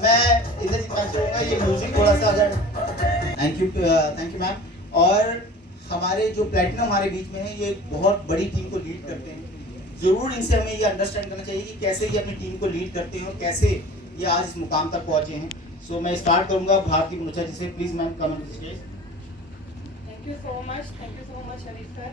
मैं इंद्रजीत मैम से कहूँगा ये म्यूजिक थोड़ा सा अगर थैंक यू मैम। और हमारे जो प्लेटिनम हमारे बीच में है, ये बहुत बड़ी टीम को लीड करते हैं। ज़रूर इनसे हमें ये अंडरस्टैंड करना चाहिए कि कैसे ये अपनी टीम को लीड करते हैं और कैसे ये आज इस मुकाम तक पहुँचे हैं। सो मैं स्टार्ट करूँगा भारती मनोचा जी से। Please ma'am come on stage. Thank you so much Harish sir.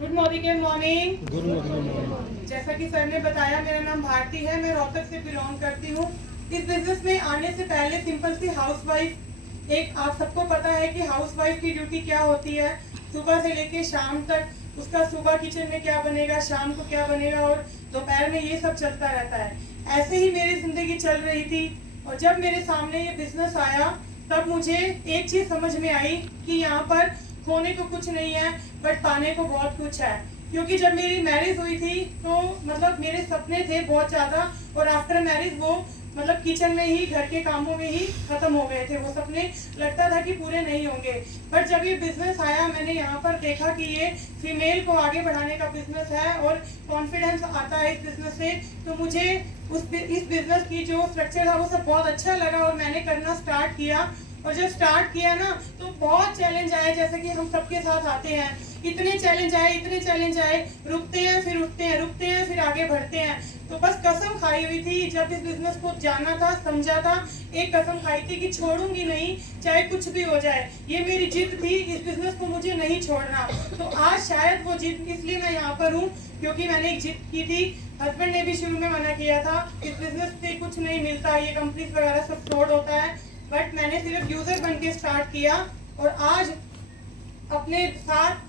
Good morning. Good morning. जैसा कि सर ने बताया, मेरा नाम भारती है, मैं रोहतक से बिलोंग करती हूँ। इस बिजनेस में आने से पहले सिंपल सी हाउसवाइफ, एक आप सबको पता है कि हाउसवाइफ की ड्यूटी क्या होती है, सुबह से लेके शाम तक उसका सुबह किचन में क्या बनेगा, शाम को क्या बनेगा और दोपहर में ये सब चलता रहता है। ऐसे ही मेरी जिंदगी चल रही थी और जब मेरे सामने ये बिजनेस आया तब मुझे एक चीज समझ में आई कि यहाँ पर खोने को कुछ नहीं है बट पाने को बहुत कुछ है। क्योंकि जब मेरी मैरिज हुई थी तो मतलब मेरे सपने थे बहुत ज्यादा और आफ्टर मैरिज वो मतलब किचन में ही, घर के कामों में ही खत्म हो गए थे वो सपने। लगता था कि पूरे नहीं होंगे। बट जब ये बिजनेस आया, मैंने यहाँ पर देखा कि ये फीमेल को आगे बढ़ाने का बिजनेस है और कॉन्फिडेंस आता है इस बिजनेस से। तो मुझे इस बिजनेस की जो स्ट्रक्चर था वो सब बहुत अच्छा लगा और मैंने करना स्टार्ट किया। और जब स्टार्ट किया ना तो बहुत चैलेंज आए, जैसे कि हम सबके साथ आते हैं। इतने चैलेंज आए, रुकते हैं फिर उठते हैं, रुकते हैं फिर आगे बढ़ते हैं। तो बस कसम खाई हुई थी, जब इस बिजनेस को जाना था, समझा था, एक कसम खाई थी कि छोड़ूंगी नहीं, चाहे कुछ भी हो जाए। ये मेरी जिद थी, इस बिजनेस को मुझे नहीं छोड़ना। तो आज शायद वो जिद, इसलिए मैं यहाँ पर हूँ क्योंकि मैंने एक जिद की थी। हस्बैंड ने भी शुरू में मना किया था, इस बिजनेस से कुछ नहीं मिलता, ये कंपनी वगैरह सब फ्रॉड होता है। बट मैंने सिर्फ यूजर बन के स्टार्ट किया और आज अपने साथ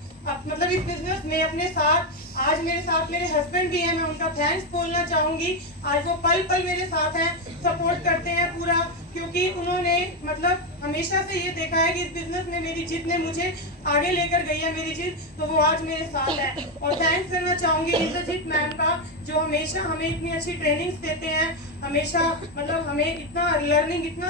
मतलब इस बिजनेस में अपने साथ आज मेरे साथ मेरे हस्बैंड भी हैं। मैं उनका थैंक्स बोलना चाहूंगी। आज वो पल पल मेरे साथ हैं, सपोर्ट करते हैं पूरा, क्योंकि उन्होंने मतलब हमेशा से ये देखा है कि इस बिजनेस में मेरी जिद ने मुझे आगे लेकर गई है, मेरी जिद, तो वो आज मेरे साथ है। और थैंक्स करना चाहूंगी इंद्रजीत मैम का, जो हमेशा हमें इतनी अच्छी ट्रेनिंग्स देते हैं, हमेशा मतलब हमें इतना लर्निंग इतना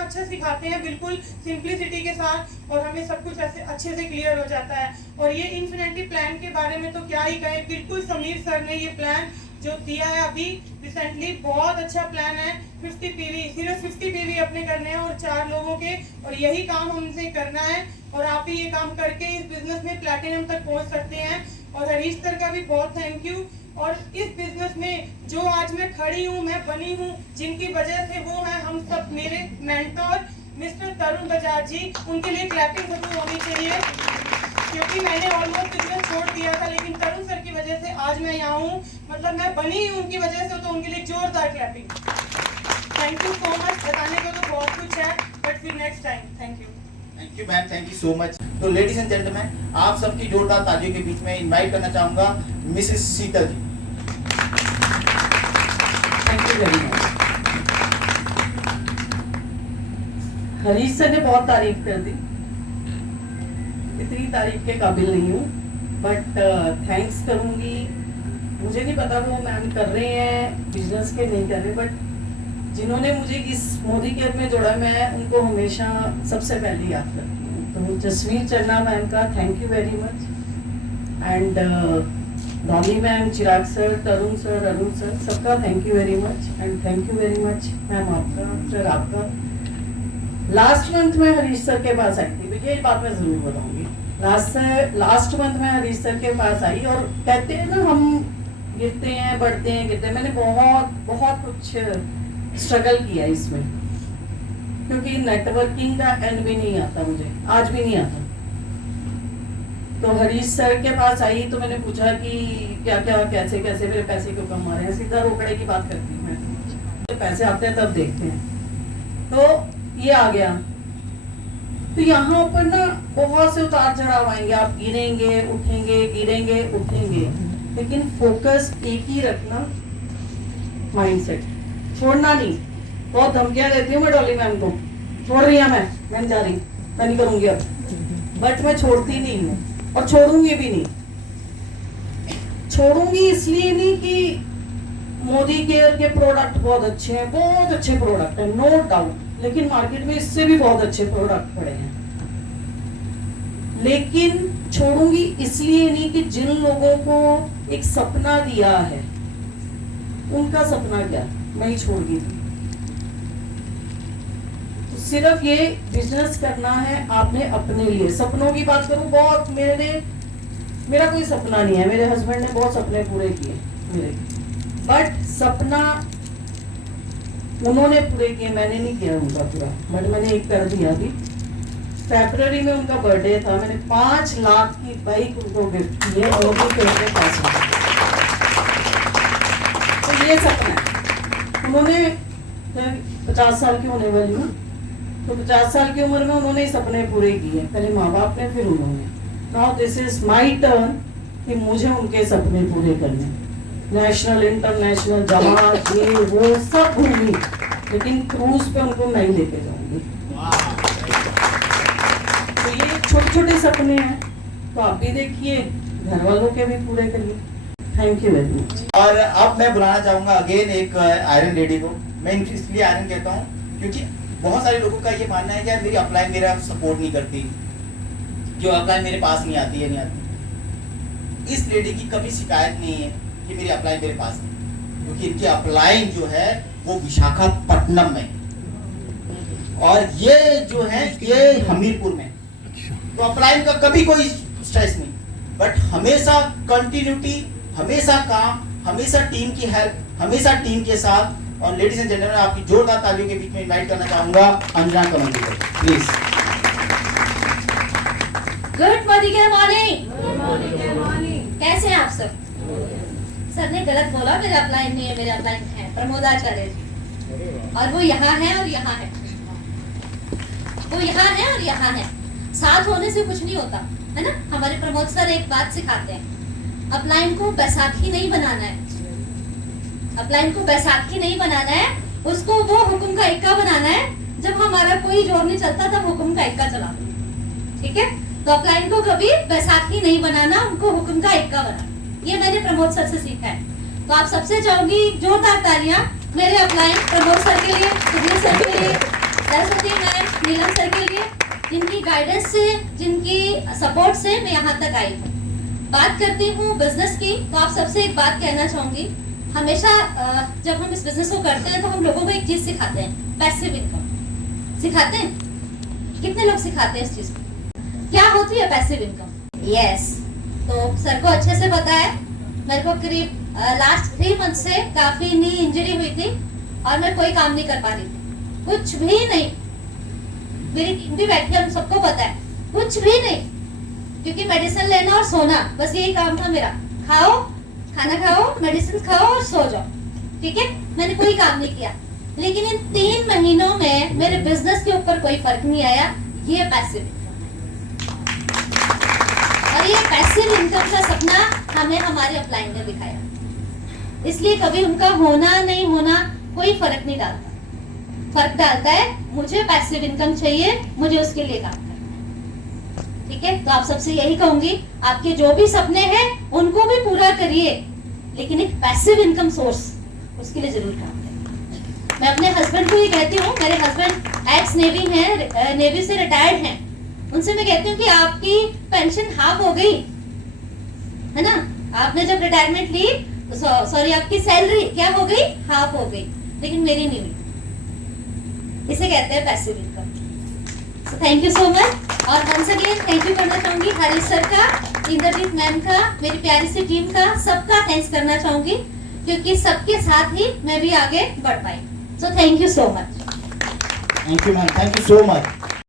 अच्छा सिखाते हैं, बिल्कुल सिंप्लिसिटी के साथ, और हमें सब कुछ ऐसे अच्छे से क्लियर हो जाता है। और ये इन्फिनिटी प्लान के बारे में तो क्या ही कहें, बिल्कुल समीर सर ने ये प्लान जो दिया है अभी रिसेंटली, बहुत अच्छा प्लान है। 50 पीवी, सिर्फ 50 पीवी अपने करने हैं और 4 लोगों के, और यही काम हमसे करना है। और आप भी ये काम करके इस बिजनेस में प्लैटिनम तक पहुंच सकते हैं। और हरीश सर का भी बहुत थैंक यू। और इस बिजनेस में जो आज मैं खड़ी हूँ, मैं बनी हूँ, जिनकी वजह से वो है हम सब, मेरे मेंटोर मिस्टर तरुण बजाज जी। उनके लिए क्लैपिंग जरूर होनी चाहिए, क्योंकि मैंने ऑलमोस्ट बिजनेस छोड़ दिया था, लेकिन तरुण सर की वजह से आज मैं यहाँ हूँ। मतलब मैं बनी हूँ उनकी वजह से, तो उनके लिए जोरदार clapping. Thank you so much. बताने को तो बहुत कुछ है, बट फिर next time. Thank you ma'am, thank you so much. तो लेडीज एंड जेंटलमैन, आप सबकी जोरदार तालियों के बीच में इनवाइट करना चाहूंगा Mrs Sheetal ji. Thank you very much. Harish sir ने बहुत तारीफ कर दी, इतनी तारीफ के काबिल नहीं हूँ, बट थैंक्स करूंगी। मुझे नहीं पता वो मैम कर रहे हैं बिजनेस के नहीं कर रहे, बट जिन्होंने मुझे इस मोदी केयर में जोड़ा, मैं उनको हमेशा सबसे पहले याद करती हूँ। तो जसवीर चन्ना मैम का thank you very much, and Dolly ma'am, Chirag sir, Tarun sir, Arun sir, सबका thank you very much. And thank you very much ma'am आपका, सर आपका। लास्ट मंथ में हरीश सर के पास आई थी, ये बात मैं जरूर बताऊंगी। लास्ट मंथ में हरीश सर के पास आई और कहते हैं ना, हम गिरते हैं, बढ़ते हैं, गिरते हैं। मैंने बहुत कुछ स्ट्रगल किया इसमें, क्योंकि नेटवर्किंग का एंड भी नहीं आता मुझे, आज भी नहीं आता। तो हरीश सर के पास आई तो मैंने पूछा कि क्या क्या कैसे कैसे मेरे पैसे क्यों कम आ रहे हैं। सीधा रोकड़े की बात करती हूँ मैं, पैसे आते हैं तब देखते हैं। तो ये आ गया। तो यहाँ पर ना बहुत से उतार चढ़ाव आएंगे, आप गिरेंगे उठेंगे, गिरेंगे उठेंगे, लेकिन फोकस एक ही रखना, माइंडसेट छोड़ना नहीं। बहुत धमकियां देती हूँ मैं डॉली मैम को, छोड़ रही है मैं जा रही, मैं नहीं करूंगी अब, बट मैं छोड़ती नहीं हूँ और छोड़ूंगी भी नहीं। छोड़ूंगी इसलिए नहीं कि मोदी केयर के प्रोडक्ट बहुत अच्छे हैं, बहुत अच्छे प्रोडक्ट है, नो डाउट, लेकिन मार्केट में इससे भी बहुत अच्छे प्रोडक्ट पड़े हैं। लेकिन छोड़ूंगी इसलिए जिन लोगों को एक सपना दिया है, उनका सपना क्या, मैं ही छोड़ गई थी। तो सिर्फ ये बिजनेस करना है आपने अपने लिए। सपनों की बात करूं, बहुत मेरा कोई सपना नहीं है। मेरे हस्बैंड ने बहुत सपने पूरे किए मेरे, बट सपना उन्होंने पूरे किए, मैंने नहीं किया उनका पूरा। बट मैंने एक कर दिया अभी फरवरी में, उनका बर्थडे था, मैंने 5 लाख की बाइक उनको गिफ्ट की है, और उनके फेवरेट पास। तो ये सपना है। उन्होंने 50 साल की होने वाली हूँ, तो 50 साल की उम्र में उन्होंने सपने पूरे किए, पहले माँ बाप ने, फिर उन्होंने। Now this is my turn कि मुझे उनके सपने पूरे करने। नेशनल इंटरनेशनल जहाज ये वो सब घूमी, लेकिन क्रूज पे उनको नहीं लेके जाऊंगी। तो ये छोटे छोटे सपने हैं, तो आप भी देखिए, घर वालों के भी पूरे करिए। Thank you very much. और अब मैं बुलाना चाहूंगा अगेन एक आयरन लेडी को। मैं इसलिए आयरन कहता हूँ क्योंकि बहुत सारे लोगों का ये मानना है कि यार मेरी अपलाइन मेरा सपोर्ट नहीं करती, जो अपलाइन मेरे पास नहीं आती है, नहीं आती। इस लेडी की कभी शिकायत नहीं है कि मेरी अपलाइन मेरे पास है, क्योंकि इनकी अपलाइन जो है वो विशाखापट्टनम में, और ये जो है ये हमीरपुर में। तो अपलाइन का कभी कोई स्ट्रेस नहीं, बट हमेशा कंटिन्यूटी, हमेशा काम, हमेशा टीम की हेल्प, हमेशा टीम के साथ। और लेडीज एंड जेंटलमैन, आपकी जोरदार तालियों के बीच में इनवाइट करना चाहूंगा अंजना कमंडी को, प्लीज। Good morning. कैसे हैं आप सब? सर ने गलत बोला, मेरा अपलाइन नहीं है, मेरे अपलाइन है प्रमोद आचार्य जी, और वो यहाँ है और यहाँ है, वो यहाँ है और यहाँ है। साथ होने से कुछ नहीं होता है ना। हमारे प्रमोद सर एक बात सिखाते हैं, अपलाइन को बैसाखी नहीं बनाना है, अपलाइन को बैसाखी नहीं बनाना है, उसको वो हुक्म का इक्का बनाना है। जब हमारा कोई जोर नहीं चलता तब हुक्म का इक्का चला, ठीक है। तो अपलाइन को कभी बैसाखी नहीं बनाना, उनको हुक्म का इक्का बनाना। ये मैंने प्रमोद सर से सीखा है। तो आप सबसे चाहूंगी जोरदार तालियां मेरे अपलाइन प्रमोद सर के लिए, सुधीर सर के लिए, सरस्वती मैम, नीलम सर के लिए, जिनकी गाइडेंस से, जिनकी सपोर्ट से मैं यहाँ तक आई हूँ। बात करती हूँ बिजनेस की, तो आप सबसे एक बात कहना चाहूंगी। हमेशा जब हम इस बिजनेस को करते हैं तो हम लोगों को एक चीज सिखाते हैं, पैसिव इनकम सिखाते हैं। कितने लोग सिखाते हैं इस चीज को? क्या होती है पैसिव इनकम? यस, तो सर को अच्छे से पता है। मेरे को करीब लास्ट 3 मंथ से काफी नी इंजरी हुई थी और मैं कोई काम नहीं कर पा रही थी, कुछ भी नहीं। मेरी टीम भी बैठी है, हम सबको पता है, कुछ भी नहीं, क्योंकि मेडिसिन लेना और सोना, बस यही काम था मेरा। खाओ, खाना खाओ, मेडिसिन खाओ और सो जाओ, ठीक है। मैंने कोई काम नहीं किया, लेकिन इन 3 महीनों में मेरे बिजनेस के ऊपर कोई फर्क नहीं आया। ये पैसिव इनकम, और ये पैसिव इनकम का सपना हमें हमारे अपलाइन ने दिखाया। इसलिए कभी उनका होना नहीं होना कोई फर्क नहीं डालता। फर्क डालता है मुझे पैसिव इनकम चाहिए, मुझे उसके लिए काम करना है, ठीक है। तो आप सबसे यही कहूंगी, आपके जो भी सपने हैं उनको भी पूरा करिए, लेकिन एक पैसिव इनकम सोर्स उसके लिए जरूर काम करें। मैं अपने हस्बैंड को ही कहती हूँ, मेरे हस्बैंड एक्स नेवी हैं, नेवी से रिटायर्ड हैं, उनसे मैं कहती हूँ कि आपकी पेंशन हाफ हो गई है ना। आपने जब रिटायरमेंट ली, सॉरी आपकी सैलरी क्या हो गई? हाफ हो गई, लेकिन मेरी नहीं हुई। इसे कहते हैं passive income. So thank you so much, और वंस अगेन थैंक यू करना चाहूंगी हरीश सर का, इंद्रजीत मैम का, मेरी प्यारी सी टीम का, सबका थैंक्स करना चाहूंगी, क्योंकि सबके साथ ही मैं भी आगे बढ़ पाई। So thank you so much. Thank you ma'am, thank you so much.